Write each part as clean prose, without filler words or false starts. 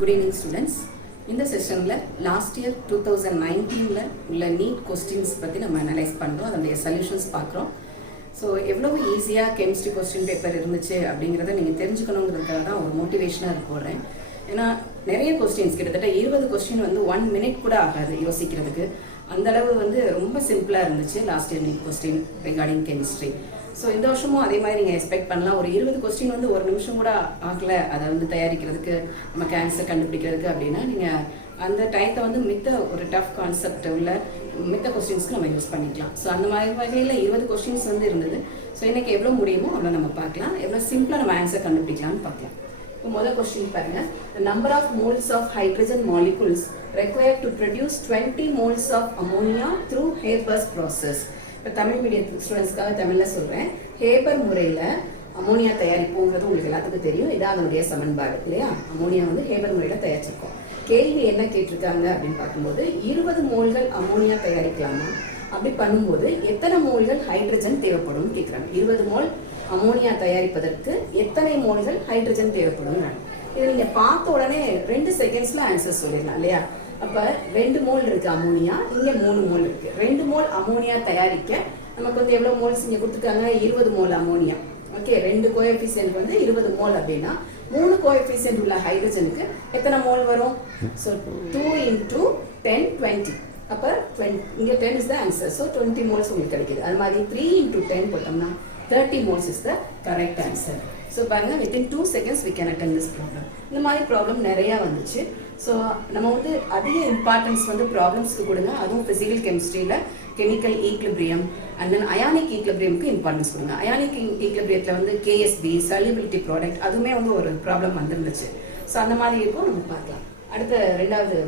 Good evening students. இந்த செஷன்ல last year 2019ல உள்ள NEET questions பத்தி நம்ம அனலைஸ் பண்றோம். அதோட சொல்யூஷன்ஸ் பார்க்குறோம். ஸோ எவ்வளவு ஈஸியாக கெமிஸ்ட்ரி கொஸ்டின் பேப்பர் இருந்துச்சு அப்படிங்கிறத நீங்கள் தெரிஞ்சுக்கணுங்கிறதுக்காக தான் ஒரு மோட்டிவேஷனாக அது போடுறேன். ஏன்னா நிறைய கொஸ்டின்ஸ் கிட்டத்தட்ட 20 கொஸ்டின் வந்து 1 மினிட் கூட ஆகாது யோசிக்கிறதுக்கு. அந்த அளவு வந்து ரொம்ப சிம்பிளாக இருந்துச்சு last year NEET question regarding chemistry. So இந்த வருஷமும் அதே மாதிரி நீங்கள் எக்ஸ்பெக்ட் பண்ணலாம். ஒரு 20 கொஸ்டின் வந்து 1 நிமிஷம் கூட ஆகலை அதை வந்து தயாரிக்கிறதுக்கு, நமக்கு ஆன்சர் கண்டுபிடிக்கிறதுக்கு அப்படின்னா நீங்கள் அந்த டயத்தை வந்து மித்த ஒரு டஃப் கான்செப்ட் உள்ள மித்த கொஸ்டின்ஸ்க்கு நம்ம யூஸ் பண்ணிக்கலாம். ஸோ அந்த மாதிரி வகையில் 20 கொஸ்டின்ஸ் வந்து இருந்தது. ஸோ இன்னைக்கு எவ்வளோ முடியுமோ அவ்வளோ நம்ம பார்க்கலாம், எவ்வளோ சிம்பிளாக நம்ம ஆன்சர் கண்டுபிடிக்கலாம்னு பார்க்கலாம். இப்போ முதல் கொஸ்டின் பாருங்க. The number of moles of hydrogen molecules required to produce 20 moles of ammonia through Haber's process. இப்போ தமிழ் மீடியம் ஸ்டூடெண்ட்ஸ்க்காக தமிழில் சொல்கிறேன். ஹேபர் முறையில் அமோனியா தயாரிப்புங்கிறது உங்களுக்கு எல்லாத்துக்கும் தெரியும். இதான் அதனுடைய சமன்பாடு இல்லையா? அமோனியா வந்து ஹேபர் முறையில் தயாரிச்சிருக்கோம். கேள்வி என்ன கேட்டிருக்காங்க அப்படின்னு பார்க்கும்போது 20 மோல்கள் அமோனியா தயாரிக்கலாமா, அப்படி பண்ணும்போது எத்தனை மோல்கள் ஹைட்ரஜன் தேவைப்படும் கேட்குறாங்க. 20 மோல் அமோனியா தயாரிப்பதற்கு எத்தனை மோல்கள் ஹைட்ரஜன் தேவைப்படும். இது நீங்கள் பார்த்த உடனே 2 செகண்ட்ஸில் ஆன்சர் சொல்லிடலாம் இல்லையா? அப்போ 2 மோல் இருக்கு அமோனியா, இங்கே 3 மோல் இருக்கு. 2 மோல் அமோனியா தயாரிக்க நமக்கு வந்து எவ்வளோ மோல்ஸ் இங்கே கொடுத்துருக்காங்க? 20 மோல் அமோனியா. ஓகே, 2 கோஎஃபிஷியன்ட் வந்து 20 மோல் அப்படின்னா 3 கோஎஃபிஷியன்ட் உள்ள ஹைட்ரஜனுக்கு எத்தனை மோல் வரும்? ஸோ 2 × 10 20. அப்போ இங்கே 10 is the answer. So 20 moles உங்களுக்கு கிடைக்குது. அது மாதிரி 3 × 10 போட்டோம்னா 30 moles is the correct answer. So பாருங்க, within 2 seconds we can attend this problem. இந்த மாதிரி ப்ராப்ளம் நிறையா வந்துச்சு. ஸோ நம்ம வந்து அதிக இம்பார்ட்டன்ஸ் வந்து ப்ராப்ளம்ஸ்க்கு கொடுங்க. அதுவும் ஃபிசிக்கல் கெமிஸ்ட்ரியில் chemical equilibrium and then ionic ஈக்லிபிரியம்க்கு இம்பார்ட்டன்ஸ் கொடுங்க. அயானிக் ஈக்லிபிரியத்தில் வந்து கேஎஸ்பி சல்யூபிலிட்டி ப்ராடக்ட் அதுவுமே வந்து ஒரு ப்ராப்ளம் வந்துருந்துச்சு. ஸோ அந்த மாதிரி இருக்கும், நம்ம பார்க்கலாம். அடுத்த ரெண்டாவது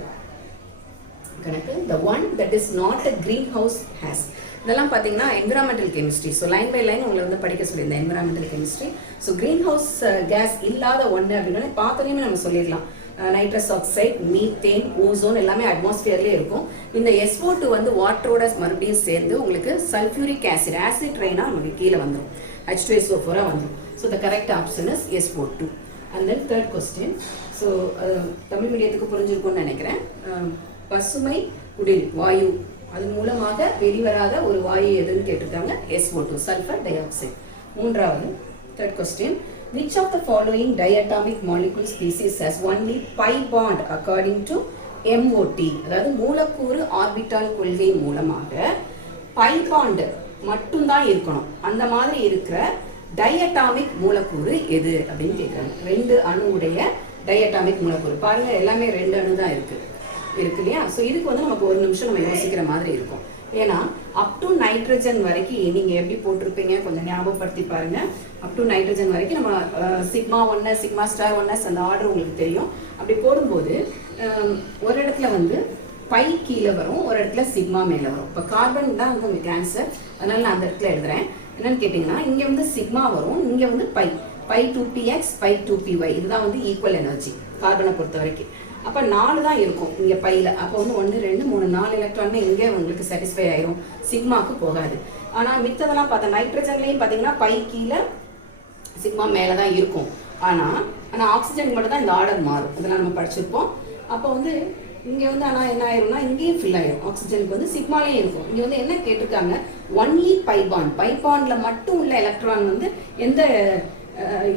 கணக்கு, the one that is not a greenhouse has. இதெல்லாம் பார்த்தீங்கன்னா environmental chemistry. So line by line உங்களை வந்து படிக்க சொல்லியிருந்தேன் environmental chemistry. So greenhouse gas இல்லாத ஒன்று அப்படின்னா பார்த்தோன்னே நம்ம சொல்லிடலாம். நைட்ரஸ் ஆக்சைடு, மீத்தேன், ஓசோன் எல்லாமே அட்மாஸ்பியர்லேயே இருக்கும். இந்த SO2 வந்து வாட்டரோட மறுபடியும் சேர்ந்து உங்களுக்கு சல்ஃபியூரிக் ஆசிட் ரெயினாக நமக்கு கீழே வந்துடும், H2SO4 வந்துடும். So the correct option is SO2. And then third question. ஸோ தமிழ் மீடியத்துக்கு புரிஞ்சிருக்கும்னு நினைக்கிறேன். பசுமை குடில் வாயு, அது மூலமாக வெளிவராத ஒரு வாயு எதுன்னு கேட்டிருக்காங்க. SO2 sulphur dioxide. மூன்றாவது third question, which of the following diatomic molecule species has only pi bond according to MOT? அதாவது மூலக்கூறு ஆர்பிட்டால் கொள்கை மூலமாக பை பாண்ட் மட்டும்தான் இருக்கணும், அந்த மாதிரி இருக்கிற டயட்டாமிக் மூலக்கூறு எது அப்படின்னு கேட்குறாங்க. 2 அணுவுடைய டயட்டாமிக் மூலக்கூறு பாருங்க, எல்லாமே 2 அணு தான் இருக்கு இல்லையா? ஸோ இதுக்கு வந்து நமக்கு 1 நிமிஷம் நம்ம யோசிக்கிற மாதிரி இருக்கும். ஏன்னா அப் டு நைட்ரஜன் வரைக்கும் நீங்கள் எப்படி போட்டிருப்பீங்க கொஞ்சம் ஞாபகப்படுத்தி பாருங்க. அப் டு நைட்ரஜன் வரைக்கும் நம்ம சிக்மா 1 சிக்மா ஸ்டார் 1 அந்த ஆர்டர் உங்களுக்கு தெரியும். அப்படி போடும்போது ஒரு இடத்துல வந்து பை கீழே வரும், ஒரு இடத்துல சிக்மா மேலே வரும். இப்போ கார்பன் தான் வந்து உங்களுக்கு ஆன்சர், அதனால நான் அந்த இடத்துல எழுதுறேன். என்னன்னு கேட்டிங்கன்னா இங்கே வந்து சிக்மா வரும், இங்கே வந்து பை 2px பை 2py இதுதான் வந்து ஈக்குவல் எனர்ஜி கார்பனை பொறுத்த வரைக்கும். அப்போ 4 தான் இருக்கும் இங்கே பையில். அப்போ வந்து 1 2 3 4 எலக்ட்ரான் இங்கே உங்களுக்கு சாட்டிஸ்ஃபை ஆயிரும், சிக்மாவுக்கு போகாது. ஆனால் மித்ததெல்லாம் பார்த்தா நைட்ரஜன்லேயும் பார்த்தீங்கன்னா பை கீழே சிக்மா மேலே தான் இருக்கும். ஆனால் ஆக்சிஜன் மட்டும் தான் இந்த ஆர்டர் மாறும், இதெல்லாம் நம்ம படிச்சிருப்போம். அப்போ வந்து இங்கே வந்து ஆனால் என்ன ஆயிரும்னா இங்கேயும் ஃபில் ஆயிரும், ஆக்சிஜனுக்கு வந்து சிக்மாலேயும் இருக்கும். இங்கே வந்து என்ன கேட்டிருக்காங்க, ஒன்லி பை பாண்டில் மட்டும் உள்ள எலக்ட்ரான் வந்து எந்த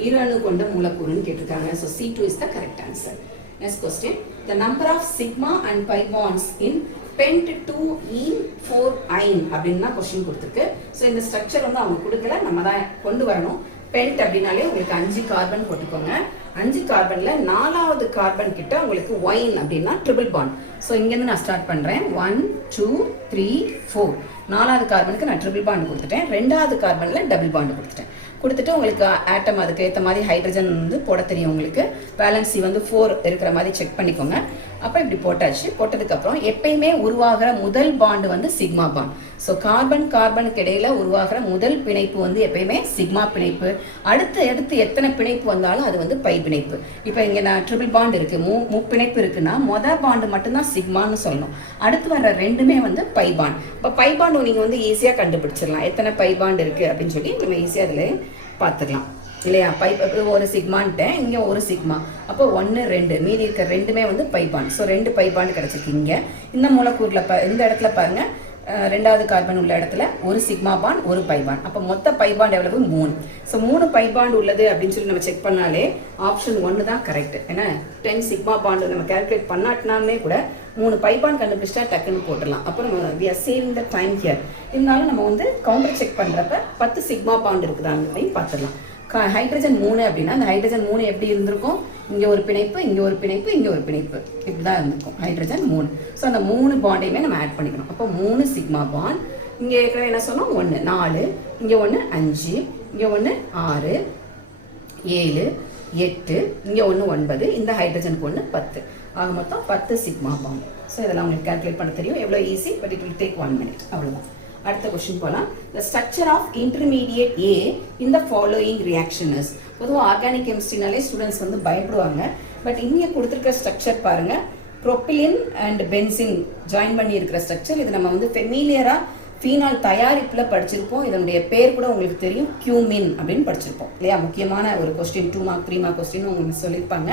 2 அணு கொண்ட மூலக்கூறுன்னு கேட்டிருக்காங்க. So C2 is the correct answer. Next question, the number of sigma and pi bonds in pent2ene4ine அப்படின்னா கொஸ்டின் கொடுத்துருக்கு. ஸோ இந்த ஸ்ட்ரக்சர் வந்து அவங்க கொடுக்கல, நம்ம தான் கொண்டு வரணும். பென்ட் அப்படின்னாலே உங்களுக்கு 5 கார்பன் போட்டுக்கோங்க. 5 கார்பன்ல 4வது கார்பன் கிட்ட உங்களுக்கு ஒயின் அப்படின்னா ட்ரிபிள் பாண்ட். ஸோ இங்கேருந்து நான் ஸ்டார்ட் பண்ணுறேன். 1 2 3 4 4வது கார்பனுக்கு நான் ட்ரிபிள் பாண்ட் கொடுத்துட்டேன். 2வது கார்பனில் டபுள் பாண்ட் கொடுத்துட்டு உங்களுக்கு ஆட்டம் அதுக்கு ஏற்ற மாதிரி ஹைட்ரஜன் வந்து போட தெரியும் உங்களுக்கு. வேலன்சி வந்து 4 இருக்கிற மாதிரி செக் பண்ணிக்கோங்க. அப்போ இப்படி போட்டாச்சு. போட்டதுக்கப்புறம் எப்பயுமே உருவாகிற முதல் பாண்டு வந்து சிக்மா பாண்ட். ஸோ கார்பனுக்கு இடையில உருவாகிற முதல் பிணைப்பு வந்து எப்பயுமே சிக்மா பிணைப்பு. அடுத்து எத்தனை பிணைப்பு வந்தாலும் அது வந்து பை பிணைப்பு. இப்போ இங்கே நான் ட்ரிபிள் பாண்ட் இருக்கு, முப்பிணைப்பு இருக்குன்னா மொதல் பாண்டு மட்டும்தான் சிக்மான்னு சொல்லணும். அடுத்து வர்ற 2மே வந்து பை பாண்ட். இப்போ பை பாண்டு நீங்கள் வந்து ஈஸியாக கண்டுபிடிச்சிடலாம், எத்தனை பை பாண்ட் இருக்கு அப்படின்னு சொல்லி நம்ம ஈஸியாக அதில் பார்த்துக்கலாம். இல்லையா? பை ஒரு சிக்மான்ட்டேன், இங்கே ஒரு சிக்மா, அப்போ 1 2 மீதி இருக்க ரெண்டுமே வந்து by bond. So 2 by bond கிடச்சிருக்கு இங்கே. இந்த மூலக்கூறில் இந்த இடத்துல பாருங்கள், ரெண்டாவது கார்பன் உள்ள இடத்துல ஒரு சிக்மா பாண்ட் ஒரு பை பாண்ட். அப்போ மொத்த பை பாண்ட் எவ்வளவு? 3. ஸோ 3 பை பாண்ட் உள்ளது அப்படின்னு சொல்லி நம்ம செக் பண்ணாலே ஆப்ஷன் 1 தான் கரெக்ட். ஏன்னா 10 சிக்மா பாண்ட் நம்ம கேல்குலேட் பண்ணாட்டினாலே கூட 3 பை பாண்ட் கண்டுபிடிச்சா டக்குன்னு போட்டுடலாம். அப்புறம் we are saving the time here. இருந்தாலும் நம்ம வந்து கவுண்டர் செக் பண்ணுறப்ப 10 சிக்மா பாண்ட் இருக்குதாங்கிறதையும் பார்த்துடலாம். ஹைட்ரஜன் 3 அப்படின்னா அந்த ஹைட்ரஜன் 3 எப்படி இருந்திருக்கும்? இங்கே ஒரு பிணைப்பு, இங்கே ஒரு பிணைப்பு, இங்கே ஒரு பிணைப்பு, இப்படி தான் இருந்திருக்கும் ஹைட்ரஜன் 3. ஸோ அந்த 3 பாண்டையுமே நம்ம ஆட் பண்ணிக்கணும். அப்போ 3 சிக்மா பாண்ட், இங்கே இருக்கிற என்ன சொன்னோம்? 1 4, இங்கே 1 5, இங்கே 1 6 7 8, இங்கே 1 9, இந்த ஹைட்ரஜனுக்கு 1 10. ஆக மொத்தம் 10 சிக்மா பாண்ட். ஸோ இதெல்லாம் உங்களுக்கு கால்குலேட் பண்ண தெரியும். எவ்வளோ easy, but it will take 1 minute. அவ்வளோதான். அடுத்த கொஸ்டின் போகலாம். The structure of intermediate A in the following reaction is. பொதுவாக ஆர்கானிக் கெமிஸ்ட்ரினாலே ஸ்டூடெண்ட்ஸ் வந்து பயப்படுவாங்க. பட் இங்கே கொடுத்துருக்க ஸ்ட்ரக்சர் பாருங்கள், ப்ரோப்பிலின் அண்ட் பென்சின் ஜாயின் பண்ணி இருக்கிற ஸ்ட்ரக்சர். இது நம்ம வந்து ஃபெமிலியராக ஃபீனால் தயாரிப்பில் படிச்சிருப்போம். இதனுடைய பேர் கூட உங்களுக்கு தெரியும், கியூமின் அப்படின்னு படிச்சிருப்போம் இல்லையா? முக்கியமான ஒரு கொஸ்டின், 2 மார்க் 3 மார்க் கொஸ்டின் உங்களுக்கு சொல்லியிருப்பாங்க.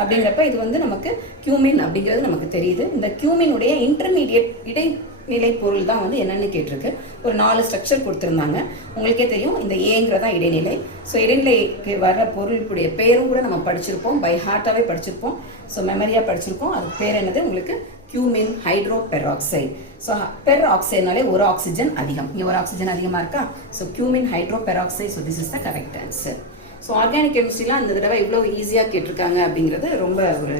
அப்படிங்கிறப்ப இது வந்து நமக்கு கியூமின் அப்படிங்கிறது நமக்கு தெரியுது. இந்த கியூமினுடைய இன்டர்மீடியட் இடைநிலை பொருள் தான் வந்து என்னென்னு கேட்டிருக்கு. ஒரு 4 ஸ்ட்ரக்சர் கொடுத்துருந்தாங்க. உங்களுக்கே தெரியும், இந்த ஏங்கிறதா இடைநிலை. ஸோ இடைநிலைக்கு வர்ற பொருளுடைய பேரும் கூட நம்ம படிச்சிருப்போம், பை ஹார்ட்டாகவே படிச்சிருப்போம். ஸோ மெமரியாக படிச்சிருக்கோம். அது பேர் என்னது? உங்களுக்கு கியூமின் ஹைட்ரோ பெராக்சைடு. ஸோ பெர் ஆக்சைடுனாலே ஒரு ஆக்சிஜன் அதிகம், இங்கே ஒரு ஆக்சிஜன் அதிகமாக இருக்கா? So cumene hydroperoxide. So this is the correct answer. So organic கெமிஸ்ட்ரிலாம் இந்த தடவை இவ்வளோ ஈஸியாக கேட்டிருக்காங்க அப்படிங்கிறது ரொம்ப ஒரு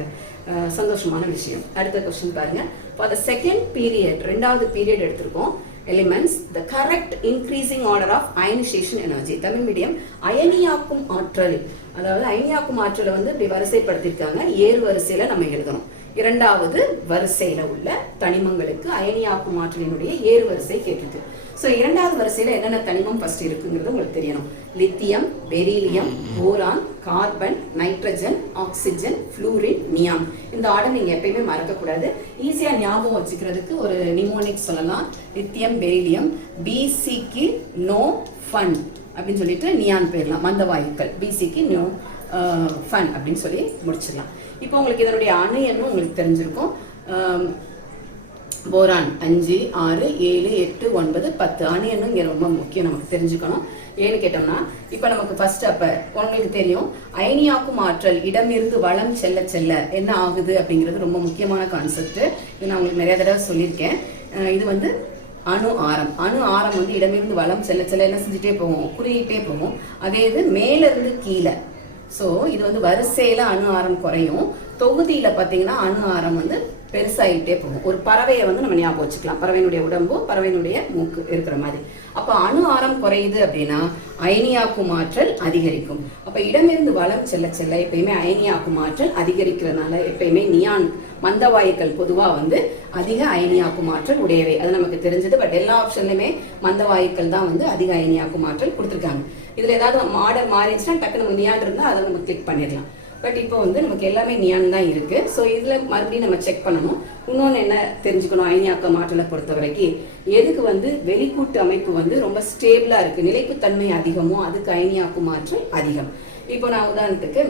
சந்தோஷமான விஷயம். அடுத்த கொஸ்டின் பாருங்க. ஃபார் த செகண்ட் பீரியட், ரெண்டாவது பீரியட் எடுத்திருக்கோம். Elements, the correct increasing order of ionisation energy. Tamil medium. அயனியாக்கும் ஆற்றல், அதாவது அயனியாக்கும் ஆற்றலை வந்து இப்படி வரிசைப்படுத்தியிருக்காங்க. ஏறு வரிசையில் நம்ம எழுதணும். இரண்டாவது வரிசையில உள்ள தனிமங்களுக்கு அயனியாக்கும் ஆற்றலினுடைய ஏறு வரிசை கேட்டிருக்கு. ஸோ இரண்டாவது வரிசையில என்னென்ன தனிமம் ஃபர்ஸ்ட் இருக்குங்கிறது உங்களுக்கு தெரியணும். Lithium, beryllium, boron, carbon, nitrogen, oxygen, fluorine, neon. இந்த ஆர்டர் நீங்க எப்பயுமே மறக்கக்கூடாது. ஈஸியா ஞாபகம் வச்சுக்கிறதுக்கு ஒரு நிமோனிக் சொல்லலாம். Lithium, beryllium. பிசிக்கு நோ ஃபன் அப்படின்னு சொல்லிட்டு நியான் போயிடலாம். மந்த வாயுக்கள். பிசிக்கு நோ ஃபன் அப்படின்னு சொல்லி முடிச்சிடலாம். இப்போ உங்களுக்கு இதனுடைய அணு எண்ணும் உங்களுக்கு தெரிஞ்சிருக்கும். போரான் 5 6 7 8 9 10. அணு எண்ணும் இங்கே ரொம்ப முக்கியம், நமக்கு தெரிஞ்சுக்கணும். ஏன்னு கேட்டோம்னா, இப்போ நமக்கு ஃபர்ஸ்ட் அப்போ உங்களுக்கு தெரியும், அயனியாக்கும் ஆற்றல் இடமிருந்து வளம் செல்ல செல்ல என்ன ஆகுது அப்படிங்கிறது ரொம்ப முக்கியமான கான்செப்ட். இது நான் உங்களுக்கு நிறைய தடவை சொல்லியிருக்கேன். இது வந்து அணு ஆரம். அணு ஆரம் வந்து இடமிருந்து வளம் செல்ல செல்ல என்ன செஞ்சுட்டே போகும்? குறுகிட்டே போகும். அதே இது மேலிருந்து கீழே. ஸோ இது வந்து வரிசையில் அணு ஆரம் குறையும். தொகுதியில் பார்த்தீங்கன்னா அணு ஆரம் வந்து பெருசாகிட்டே போகும். ஒரு பறவையை வந்து நம்ம ஞாபகம் வச்சுக்கலாம். பறவையினுடைய உடம்பு, பறவையினுடைய மூக்கு இருக்கிற மாதிரி. அப்போ அணு ஆரம் குறையுது அப்படின்னா அயனியாக்கும் ஆற்றல் அதிகரிக்கும். அப்போ இடமிருந்து வளம் செல்ல செல்ல எப்பயுமே அயனியாக்கும் ஆற்றல் அதிகரிக்கிறதுனால எப்பயுமே நியான் மந்த வாயுக்கள் பொதுவாக வந்து அதிக அயனியாக்கும் ஆற்றல் உடையவை. அது நமக்கு தெரிஞ்சது. பட் எல்லா ஆப்ஷன்லையுமே மந்த வாயுக்கள் தான் வந்து அதிக அயனியாக்கும் ஆற்றல் கொடுத்துருக்காங்க. இதில் ஏதாவது ஆர்டர் மாறிடுச்சுன்னா டக்கு நம்ம நியான் இருந்தால் அதை நம்ம கிளிக் பண்ணிடலாம். பட் இப்போ வந்து நமக்கு எல்லாமே நியான் தான் இருக்கு. ஸோ இதில் மறுபடியும் நம்ம செக் பண்ணணும். இன்னொன்று என்ன தெரிஞ்சுக்கணும், அயனியாக்கம் ஆற்றலை பொறுத்த வரைக்கும் எதுக்கு வந்து வெளிக்கூட்டு அமைப்பு வந்து ரொம்ப ஸ்டேபிளா இருக்கு, நிலைப்புத்தன்மை அதிகமோ அதுக்கு அயனியாக்கும் ஆற்றல் அதிகம். இப்போ நான் உதாரணத்துக்கு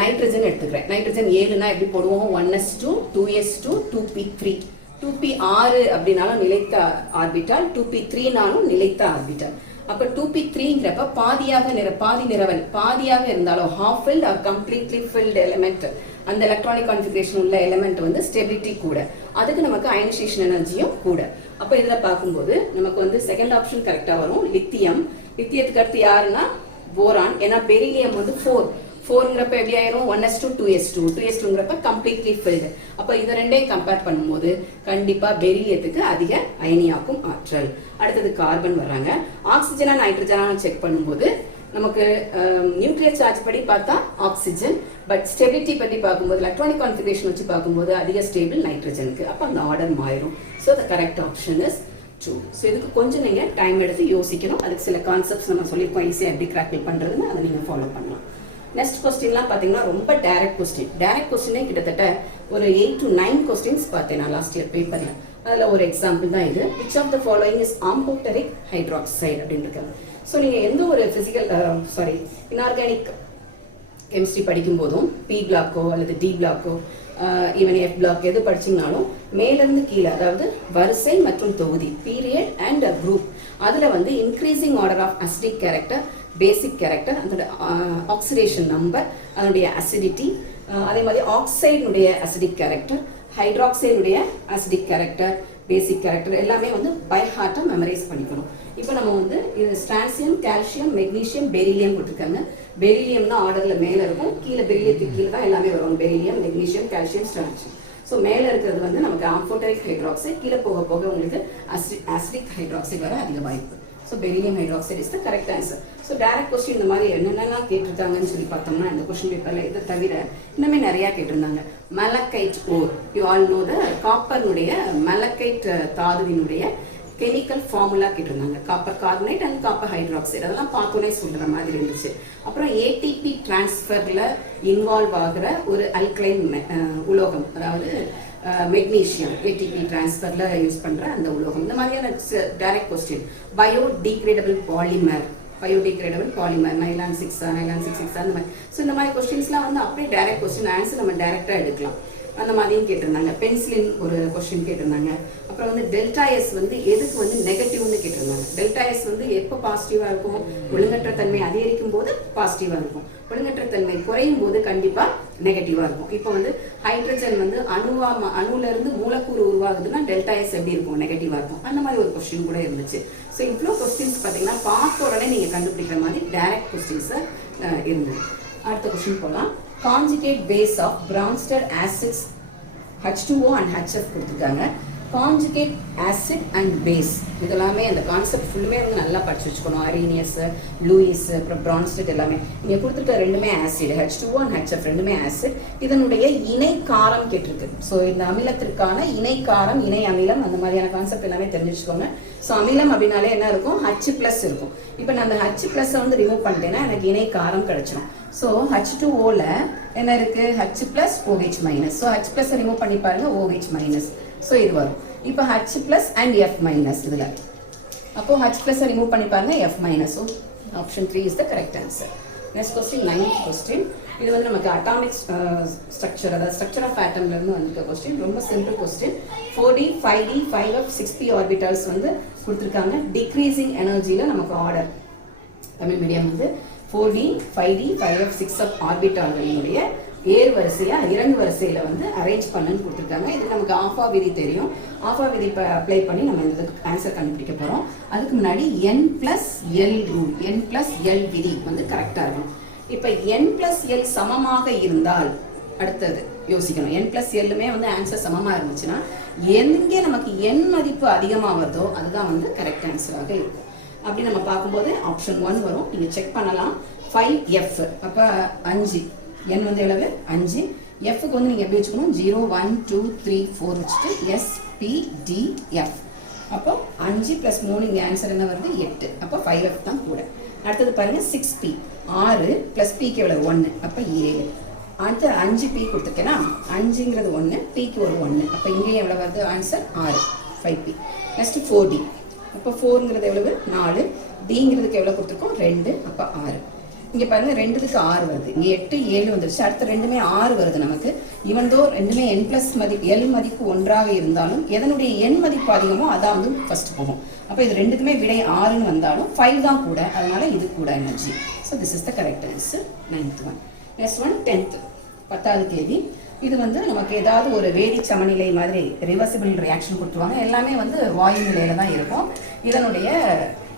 நைட்ரஜன் எடுத்துக்கிறேன். நைட்ரஜன் 7னா எப்படி போடுவோம்? 1s2 2s2 2p3. 2p6 அப்படின்னாலும் நிலைத்த ஆர்பிட்டால், 2p3நாலும் நிலைத்த ஆர்பிட்டால். அப்போ 2p3ங்கிறப்ப பாதி நிரவல் பாதியாக இருந்தாலும் half filled or completely filled element, அந்த எலக்ட்ரானிக் கான்ஃபிகரேஷன் உள்ள எலிமெண்ட் வந்து ஸ்டெபிலிட்டி கூட, அதுக்கு நமக்கு அயனைசேஷன் எனர்ஜியும் கூட. அப்போ இதில் பார்க்கும்போது நமக்கு வந்து செகண்ட் ஆப்ஷன் கரெக்டாக வரும். லித்தியம். லித்தியத்துக்கு அடுத்து யாருன்னா போரான். ஏன்னா பெரிலியம் வந்து 4ங்கிறப்ப எப்படி ஆயிரும்? 1s2 2s2. 2s2ங்கிறப்ப கம்ப்ளீட்லி ஃபில்டு. அப்போ இதை ரெண்டையும் கம்பேர் பண்ணும்போது கண்டிப்பா பெரிலியத்துக்கு அதிக அயனியாக்கும் ஆற்றல். அடுத்தது கார்பன் வர்றாங்க. ஆக்சிஜனா நைட்ரஜனா செக் பண்ணும்போது நமக்கு நியூக்ளியர் சார்ஜ் படி பார்த்தா ஆக்சிஜன், பட் ஸ்டெபிலிட்டி பற்றி பார்க்கும்போது எலக்ட்ரானிக் கான்ஃபிகரேஷன் வச்சு பார்க்கும்போது அதிக ஸ்டேபிள் நைட்ரஜனுக்கு. அப்போ அந்த ஆர்டர் மாறிடும். So the correct option is 2. So இதுக்கு கொஞ்சம் நீங்கள் டைம் எடுத்து யோசிக்கணும். அதுக்கு சில கான்செப்ட்ஸ் நம்ம சொல்லியிருக்கோம் ஈஸியாக எப்படி கிராக்கிள் பண்ணுறதுன்னு, அதை நீங்கள் ஃபாலோ பண்ணலாம். நெக்ஸ்ட் கொஸ்டின்லாம் பார்த்தீங்கன்னா ரொம்ப டைரக்ட் கொஸ்டின். டைரக்ட் கொஸ்டினே கிட்டத்தட்ட ஒரு 8 to 9 கொஸ்டின்ஸ் பார்த்தேன் நான் லாஸ்ட் இயர் பேப்பரில். அதில் ஒரு எக்ஸாம்பிள் தான் இது. Which of the following is amphoteric hydroxide அப்படின்னு இருக்காங்க. ஸோ நீங்கள் எந்த ஒரு ஃபிசிக்கல் இன்ஆர்கானிக் கெமிஸ்ட்ரி படிக்கும் போதும் பி பிளாக்கோ அல்லது டி பிளாக்கோ ஈவன் எஃப் பிளாக் எது படிச்சிங்கனாலும் மேலேருந்து கீழே, அதாவது வரிசை மற்றும் தொகுதி, பீரியட் அண்ட் குரூப், அதில் வந்து increasing order of acidic character, basic character, அதோட ஆக்சிடேஷன் நம்பர், அதனுடைய அசிடிட்டி, அதே மாதிரி ஆக்சைடுடைய அசிடிக் கேரக்டர், ஹைட்ராக்சைடுடைய அசிடிக் கேரக்டர், பேசிக் கேரக்டர் எல்லாமே வந்து பை ஹார்ட்டாக மெமரைஸ் பண்ணிக்கணும். இப்போ நம்ம வந்து இது ஸ்ட்ரான்சியம், கால்சியம், மெக்னீஷியம், பெரிலியம் கொடுத்துருக்காங்க. பெரிலியம்னா ஆர்டரில் மேலே இருக்கும், கீழே பெரிலியத்துக்கு கீழே தான் எல்லாமே வரும். Beryllium, magnesium, calcium, strontium. So மேலே இருக்கிறது வந்து நமக்கு ஆம்ஃபோட்டரிக் ஹைட்ராக்சைடு, கீழே போக போக உங்களுக்கு அசிடிக் ஹைட்ராக்சைடு வர அதிக வாய்ப்பு. So beryllium hydroxide is the correct answer. So direct question இந்த மாதிரி என்னென்னலாம் கேட்டிருக்காங்கன்னு சொல்லி பார்த்தோம்னா இந்த கொஸ்டின் பேப்பரில் இதை தவிர இன்னுமே நிறையா கேட்டிருந்தாங்க. Malachite ore, you all know the காப்பர்னுடைய மலக்கைட் தாதுவினுடைய கெமிக்கல் ஃபார்முலா கேட்டிருந்தாங்க. Copper carbonate and copper hydroxide, அதெல்லாம் பார்த்தோன்னே சொல்கிற மாதிரி இருந்துச்சு. அப்புறம் ஏடிபி டிரான்ஸ்ஃபரில் இன்வால்வ் ஆகிற ஒரு அல்கலைன் உலோகம், அதாவது மெக்னீஷியம் ஏடிபி டிரான்ஸ்ஃபரில் யூஸ் பண்ணுற அந்த உலோகம். இந்த மாதிரியான direct question. Biodegradable polymer, nylon 6 அந்த மாதிரி. ஸோ இந்த மாதிரி கொஸ்டின்ஸ்லாம் வந்து அப்படியே டைரக்ட் கொஸ்டின் ஆன்சர் நம்ம டைரெக்டாக எடுக்கலாம். அந்த மாதிரியும் கேட்டிருந்தாங்க. பென்சிலின் ஒரு கொஸ்டின் கேட்டிருந்தாங்க. அப்புறம் வந்து டெல்டா எஸ் வந்து எதுக்கு வந்து நெகட்டிவ்னு கேட்டிருந்தாங்க. டெல்டா எஸ் வந்து எப்போ பாசிட்டிவாக இருக்கும்? ஒழுங்கற்ற தன்மை அதிகரிக்கும் போது பாசிட்டிவாக இருக்கும், ஒழுங்கற்ற தன்மை குறையும் போது கண்டிப்பாக நெகட்டிவாக இருக்கும். இப்போ வந்து ஹைட்ரஜன் வந்து அணுலேருந்து மூலக்கூறு உருவாகுதுன்னா டெல்டா எஸ் எப்படி இருக்கும்? நெகட்டிவாக இருக்கும். அந்த மாதிரி ஒரு கொஸ்டின் கூட இருந்துச்சு. ஸோ இவ்வளோ கொஸ்டின்ஸ் பார்த்தீங்கன்னா பார்த்த உடனே நீங்கள் கண்டுபிடிக்கிற மாதிரி டைரக்ட் கொஸ்டின்ஸாக இருந்தது. அடுத்த கொஸ்டின் போகலாம். Conjugate base of Bronsted acids H2O and HF கொடுத்துருக்காங்க. கான்ஜுகேட் ஆசிட் அண்ட் பேஸ் இதெல்லாமே அந்த கான்செப்ட் ஃபுல்லுமே வந்து நல்லா படிச்சு வச்சுக்கணும். அரீனியஸ், லூயிஸ், அப்புறம் Bronsted எல்லாமே இங்கே கொடுத்துருக்க ரெண்டுமே ஆசிட். H2O and HF ரெண்டுமே ஆசிட். இதனுடைய இணை காரம் கேட்டிருக்கு. ஸோ இந்த அமிலத்திற்கான இணை காரம், இணை அமிலம், அந்த மாதிரியான கான்செப்ட் எல்லாமே தெரிஞ்சு வச்சுக்கோங்க. ஸோ அமிலம் அப்படின்னாலே என்ன இருக்கும்? H+ இருக்கும். இப்போ நான் அந்த H+ வந்து ரிமூவ் பண்ணிட்டேன்னா எனக்கு இணை காரம் கிடைச்சிடும். ஸோ H2Oல என்ன இருக்கு? H+ OH-. So H+ remove பண்ணி பாருங்க, OH-. ஸோ இது வரும். இப்போ H+ and F- இதில் அப்போ H+ ரிமூவ் பண்ணி பாருங்க, F-. So option 3 is the correct answer. Next question, 9th question. இது வந்து நமக்கு அட்டாமிக் ஸ்ட்ரக்சர், அதாவது ஸ்ட்ரக்சர் ஆஃப் ஆட்டம்லேருந்து வந்திருக்க கொஸ்டின். ரொம்ப simple question. 4D, 5D, 5F, 6P orbitals வந்து கொடுத்துருக்காங்க. டிக்ரீசிங் எனர்ஜியில் நமக்கு ஆர்டர் தமிழ் மீடியம் வந்து 4D, 5D, 5F, 6F ஆர்பிட்டால்களினுடைய ஏர் வரிசையா இறங்கு வரிசையில வந்து அரேஞ்ச் பண்ணுன்னு கொடுத்துருக்காங்க. இது நமக்கு ஆஃபா விதி தெரியும். ஆஃபா விதி அப்ளை பண்ணி நம்ம இதுக்கு ஆன்சர் கண்டுபிடிக்க போறோம். அதுக்கு முன்னாடி N+L ரூல், N+L விதி வந்து கரெக்டா இருக்கும். இப்ப N+L சமமாக இருந்தால் அடுத்தது யோசிக்கணும். N+Lமே வந்து ஆன்சர் சமமா இருந்துச்சுன்னா எங்கே நமக்கு N மதிப்பு அதிகமா வருதோ அதுதான் வந்து கரெக்ட் ஆன்சராக இருக்கும். அப்படி நம்ம பார்க்கும்போது ஆப்ஷன் 1 வரும். நீங்க செக் பண்ணலாம். 5F அப்ப 5, N வந்து எவ்வளவு? 5. Fக்கு வந்து நீங்க எப்படி வச்சுக்கணும்? 0, 1, 2, 3, 4 வச்சுட்டு SPDF. அப்போ 5 + 3 இங்க ஆன்சர் என்ன வருது? 8. அப்போ 5F தான் கூட. அடுத்தது பாருங்க 6P, 6 + Pக்கு எவ்வளவு? 1. அப்போ 7. அடுத்து 5P கொடுத்துருக்கேன்னா 5ங்கிறது 1, Pக்கு ஒரு 1. அப்போ இங்கேயும் எவ்வளவு வருது? Answer 6, 5P. Next 4D. அப்போ 4ங்கிறது எவ்வளவு? 4. Dங்கிறதுக்கு எவ்வளவு கொடுத்துருக்கோம்? 2. அப்போ 6. இங்கே பாருங்க 2க்கு 6 வருது. இங்கே 8, 7 வந்துருச்சு. அடுத்த ரெண்டுமே 6 வருது நமக்கு. இவன்தோ ரெண்டுமே N+ மதிப்பு, L மதிப்பு ஒன்றாக இருந்தாலும் எதனுடைய N மதிப்பு அதிகமோ அதான் வந்து ஃபர்ஸ்ட் போகும். அப்போ இது ரெண்டுக்குமே விடை 6ன்னு வந்தாலும் 5 தான் கூட, அதனால இது கூட energy. So this is the correct answer. 9th one. Next one 10th, 10வது கேள்வி. இது வந்து நமக்கு ஏதாவது ஒரு வேதி சமநிலை மாதிரி ரிவர்சிபிள் ரியாக்ஷன் கொடுத்துருவாங்க. எல்லாமே வந்து வாயு நிலையில தான் இருக்கும். இதனுடைய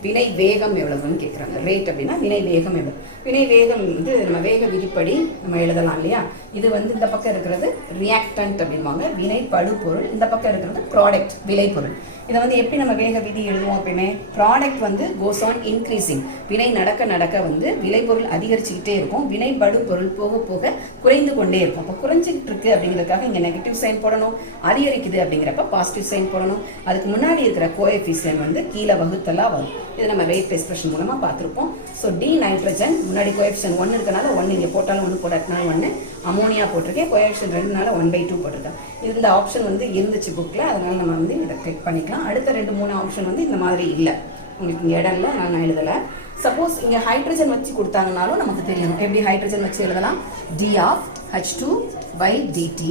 வினை வேகம் எவ்வளவுன்னு கேட்குறாங்க. ரேட் அப்படின்னா வினை வேகம் எவ்வளவு? வினை வேகம் வந்து நம்ம வேக விதிப்படி நம்ம எழுதலாம் இல்லையா? இது வந்து இந்த பக்கம் இருக்கிறது ரியாக்டன்ட் அப்படின்வாங்க, வினை படுபொருள். இந்த பக்கம் இருக்கிறது ப்ராடக்ட், விளைபொருள். இதை வந்து எப்படி நம்ம வேக விதி எழுதுவோம்? எப்பயுமே ப்ராடக்ட் வந்து கோஸ் ஆன் இன்க்ரீசிங். வினை நடக்க நடக்க வந்து விளைபொருள் அதிகரிச்சுக்கிட்டே இருக்கும். வினை படுபொருள் போக போக குறைந்து கொண்டே இருக்கும். அப்போ குறைஞ்சிக்கிட்டு இருக்கு அப்படிங்கிறதுக்காக இங்கே நெகட்டிவ் சைன் போடணும், அதிகரிக்குது அப்படிங்கிறப்ப பாசிட்டிவ் சைன் போடணும். அதுக்கு முன்னாடி இருக்கிற கோஎஃபிஷியன்ட் வந்து கீழே வகுத்தலாக வரும். இதை நம்ம ரேட் எக்ஸ்பிரஷன் மூலமாக பார்த்துருப்போம். ஸோ டி நைட்ரஜன் முன்னாடி கோஎஃபிஷியன்ட் 1 இருக்கனால 1, இங்கே போட்டாலும் 1, போட்டாலும் 1. அமோனியா போட்டிருக்கேன், கோஎஃபிஷியன்ட் 2னால 1/2 போட்டிருக்கேன். இந்த ஆப்ஷன் வந்து இருந்துச்சு புக்கில், அதனால நம்ம வந்து இதை கிளிக் பண்ணிக்கலாம். அடுத்த 2, 3 ஆப்ஷன் வந்து இந்த மாதிரி இல்லை, உங்களுக்கு இங்கே இடம் இல்லை, நான் எழுதலை. சப்போஸ் இங்கே ஹைட்ரஜன் வச்சு கொடுத்தாங்கனாலும் நமக்கு தெரியணும். எப்படி ஹைட்ரஜன் வச்சு எழுதலாம்? d of H2/dt.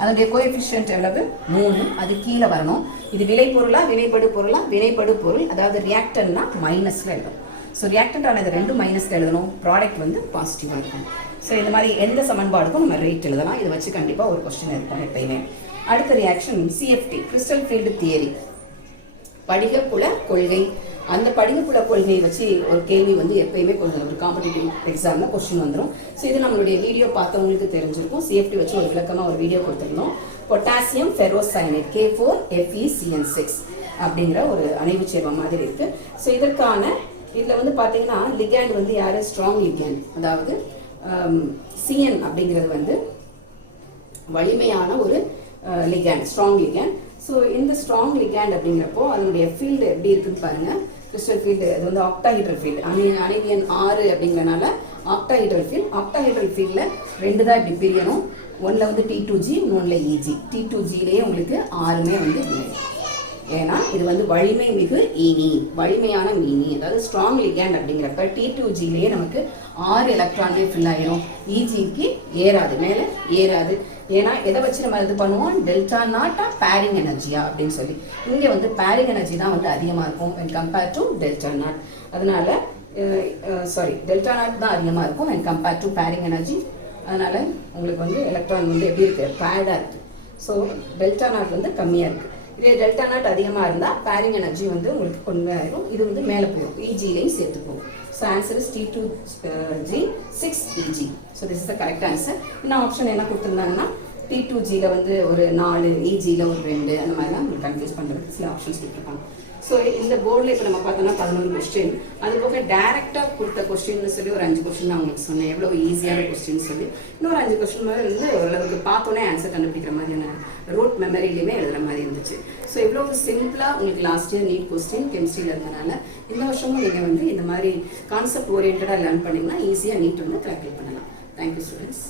அதனுடைய கோஎஃபிஷியன்ட் எவ்வளவு? 3. அது கீழே வரணும். இது வினைப்பொருளா வினைபடு பொருளா? வினைபடு பொருள். அதாவது ரியாக்டன்ட்னா மைனஸில் எழுதணும். ஸோ ரியாக்டன்ட் ஆனது 2 மைனஸில் எழுதணும். ப்ராடக்ட் வந்து பாசிட்டிவாக இருக்கும். ஸோ இந்த மாதிரி எந்த சமன்பாடுக்கும் நம்ம ரேட் எழுதலாம். இதை வச்சு கண்டிப்பாக ஒரு கொஸ்டின் இருக்கும் எப்பயுமே. அடுத்த reaction CFT, crystal field theory, படிகப்புல கொள்கை. அந்த படிகப்புல கொள்கையை வச்சு ஒரு கேள்வி வந்து எப்பயுமே ஒரு காம்படிட்டிவ் எக்ஸாமில் கொஸ்டின் வந்துடும். ஸோ இது நம்மளுடைய வீடியோ பார்த்தவங்களுக்கு தெரிஞ்சிருக்கும். CFT வச்சு ஒரு விளக்கமாக ஒரு வீடியோ கொடுத்துருந்தோம். பொட்டாசியம் ஃபெரோசைனேட் K4FeCN6 அப்படிங்கிற ஒரு அணைவு சேர்மம் மாதிரி இருக்கு. ஸோ இதற்கான இதில் வந்து பார்த்தீங்கன்னா லிகேண்ட் வந்து யார்? Strong ligand. அதாவது CN அப்படிங்கிறது வந்து வலிமையான ஒரு லிகேண்ட், ஸ்ட்ராங் லிகேண்ட். ஸோ இந்த ஸ்ட்ராங் லிகேண்ட் அப்படிங்கிறப்போ அதனுடைய ஃபீல்டு எப்படி இருக்குன்னு பாருங்க. கிறிஸ்டல் ஃபீல்டு அது வந்து ஆக்டாஹைட்ரல் ஃபீல்டு. அணைவியன் 6 அப்படிங்கிறனால ஆக்டாஹைட்ரல் ஃபீல்டு. ஆக்டாஹைட்ரல் ஃபீல்டில் 2 தான் இப்படி பிரியணும். ஒன்றில் வந்து T2G, இன்னொன்றில் EG. T2Gலேயே உங்களுக்கு 6மே வந்து இல்லை. ஏன்னா இது வந்து வலிமை மிகு ஈனி, வலிமையான மீனி. அதாவது ஸ்ட்ராங் லிகேண்ட் அப்படிங்கிறப்ப T2Gலேயே நமக்கு 6 எலக்ட்ரான்லேயே ஃபில் ஆகிடும். EGக்கு ஏறாது, மேலே ஏறாது. ஏன்னா எதை வச்சு நம்ம இது பண்ணுவோம்? டெல்டா நாட்டா பேரிங் எனர்ஜியா அப்படின்னு சொல்லி. இங்கே வந்து பேரிங் எனர்ஜி தான் வந்து அதிகமாக இருக்கும் when compared to delta not. அதனால டெல்டா நாட் தான் அதிகமாக இருக்கும் when compared to bearing energy. அதனால உங்களுக்கு வந்து எலக்ட்ரான் வந்து எப்படி இருக்கு? பேடாக இருக்கு. ஸோ டெல்டா நாட் வந்து கம்மியாக இருக்கு. இதே டெல்டா நாட் அதிகமாக இருந்தால் பேரிங் எனர்ஜி வந்து உங்களுக்கு கம்மியாயிரும். இது வந்து மேலே போயிடும், EGலையும் சேர்த்து போகும். So answer is T2G 6 EG. So this is the correct answer. இன்னும் ஆப்ஷன் என்ன கொடுத்துருந்தாங்கன்னா T2Gயில் வந்து ஒரு 4, EGயில் ஒரு 2, அந்த மாதிரிலாம் உங்களுக்கு கன்ஃபியூஸ் பண்ணுறதுக்கு சில ஆப்ஷன்ஸ் கொடுத்துருக்காங்க. ஸோ இந்த போர்டில் இப்போ நம்ம பார்த்தோம்னா 11 கொஸ்டின். அது போக டேரெக்டாக கொடுத்த கொஸ்டின்னு சொல்லி ஒரு 5 கொஸ்டின் நான் உங்களுக்கு சொன்னேன். எவ்வளோ ஈஸியான கொஸ்டின் சொல்லி இன்னொரு 5 கொஸ்டின் மாதிரி வந்து ஓரளவுக்கு பார்த்தோன்னே ஆன்சர் கண்டுபிடிக்கிற மாதிரியான ரூட் மெமரிலையுமே எழுதுகிற மாதிரி இருந்துச்சு. ஸோ இவ்வளோ சிம்பிளாக உங்களுக்கு லாஸ்ட் இயர் நீட் கொஸ்டின் கெமிஸ்ட்ரியில் இருந்தனால இந்த வருஷமும் நீங்கள் வந்து இந்த மாதிரி கான்செப்ட் ஓரியன்டாக லேர்ன் பண்ணிங்கன்னா ஈஸியாக நீட் வந்து கிராக் பண்ணலாம். Thank you students.